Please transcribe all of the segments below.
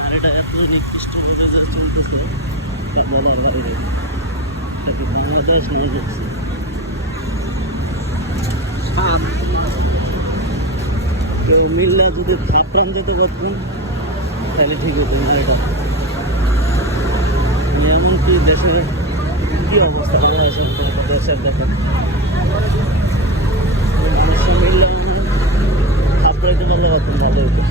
গাড়িটা এত নির্দিষ্ট চলতেছিল বলার বাইরে, এটা বাংলাদেশ নিয়ে যাচ্ছে। কেউ মিললে যদি থাপড়ান যেতে পারতাম তাহলে ঠিক হতো না। এটা এমনকি দেশের কি অবস্থা হয়েছে দেশের, দেখেন মানুষের মিললে থাপড়াইতে পারলে পারতাম ভালো হতো।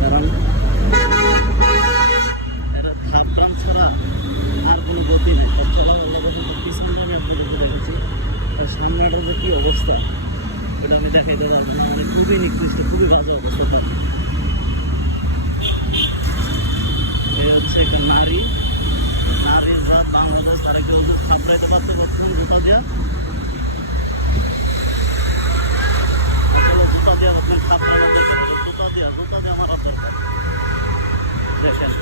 কারণ এটা থাপড়ান ছাড়া আর কোনো গতি নেই। চলাফেরা পিছন থেকে আপনাদেরকে দেখেছি, আর সামনেটার যে কী অবস্থা এটা আমি দেখাই দেবো। মানে খুবই নিকৃষ্ট, খুবই বাজে অবস্থা। এই হচ্ছে একটা নারী, নারীরা বাংলাদেশ তারা কেউ থাপড়াইতে পারতে পারতাম জুতা দেওয়া, জুতা দেওয়া আপনার থাপড়ানো, জুতা দেওয়া আমার হাতে। দেখেন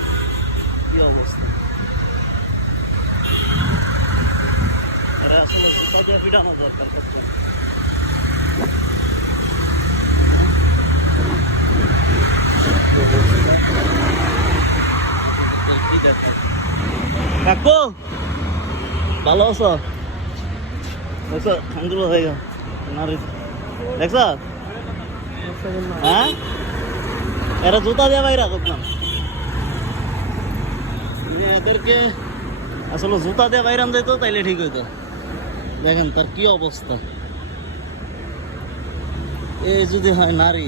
কি অবস্থা, এরা আসলে জুতা দিয়ে পিটানো দরকার করছেন। কাকু ভালো আছো? দেখছো খানগুলো হয়ে গেল নারী, দেখছ? হ্যাঁ, এরা জুতা দিয়ে বাইরা করতাম, এদেরকে আসলে জুতা দিয়ে বাইরান দিত তাইলে ঠিক হইতো। দেখেন তার কি অবস্থা। এই যদি হয় নারী